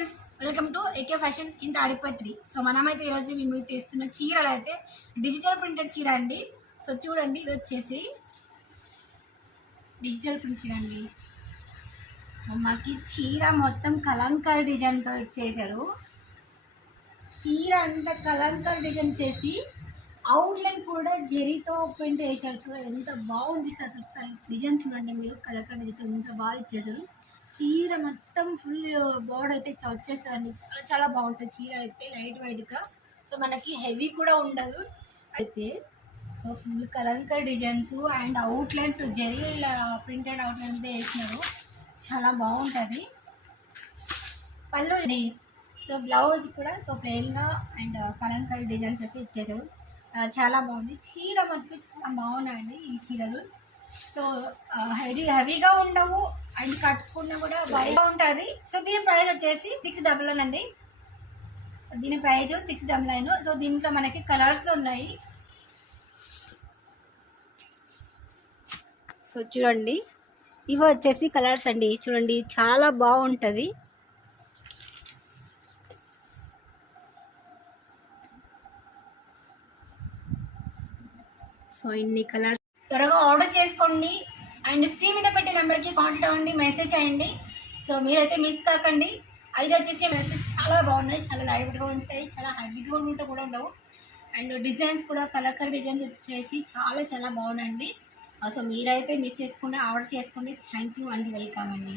Friends, welcome to AK fashion in Tadipatri. So మనమైతే ఈరోజు మేము తీస్తున్న చీరలు అయితే డిజిటల్ ప్రింటెడ్ చీర అండి. సో చూడండి, ఇది వచ్చేసి డిజిటల్ ప్రింట్ చీర అండి. సో మాకు చీర మొత్తం కలంకారీ డిజైన్తో ఇచ్చేసారు. చీర అంతా కలంకారీ డిజైన్ చేసి అవుట్లైన్ కూడా జెరీతో ప్రింట్ వేసారు. చూడండి ఎంత బాగుంది అసలు డిజైన్. చూడండి మీరు, కలంకారీ డిజైన్ ఎంత బాగా ఇచ్చేసారు. చీర మొత్తం ఫుల్ బోర్డర్ అయితే ఇట్లా వచ్చేసండి. చాలా చాలా బాగుంటుంది చీర అయితే, లైట్ వైట్గా. సో మనకి హెవీ కూడా ఉండదు అయితే. So full kalamkari designs and outline to zari printed outline అయితే వేసినారు. చాలా బాగుంటుంది పళ్ళు. సో బ్లౌజ్ కూడా సో ప్లెయిన్గా అండ్ కలంకారీ డిజైన్స్ అయితే ఇచ్చేసారు. చాలా బాగుంది చీర. మటుకు చాలా బాగున్నాయండి ఈ చీరలు. సో హెవీగా ఉండవు అండ్ కట్టుకున్నా కూడా బాగా ఉంటుంది. సో దీని ప్రైస్ వచ్చేసి 699 అండి. దీని ప్రైస్ 699. సో దీంట్లో మనకి కలర్స్లో ఉన్నాయి. సో చూడండి, ఇవి వచ్చేసి కలర్స్ అండి. చూడండి చాలా బాగుంటుంది. సో ఇన్ని కలర్స్ త్వరగా ఆర్డర్ చేసుకోండి అండ్ స్క్రీన్ మీద పెట్టే నెంబర్కి కాంటాక్ట్ అవ్వండి, మెసేజ్ చేయండి. సో మీరైతే మిస్ కాకండి. అది వచ్చేసి అయితే చాలా బాగున్నాయి, చాలా లైట్గా ఉంటాయి, చాలా హెవీగా ఉంటే కూడా ఉండవు. అండ్ డిజైన్స్ కూడా కలర్ డిజైన్స్ వచ్చేసి చాలా చాలా బాగున్నాయండి. సో మీరైతే మిస్ చేసుకుంటే ఆర్డర్ చేసుకోండి. థ్యాంక్ యూ అండి, వెల్కమ్ అండి.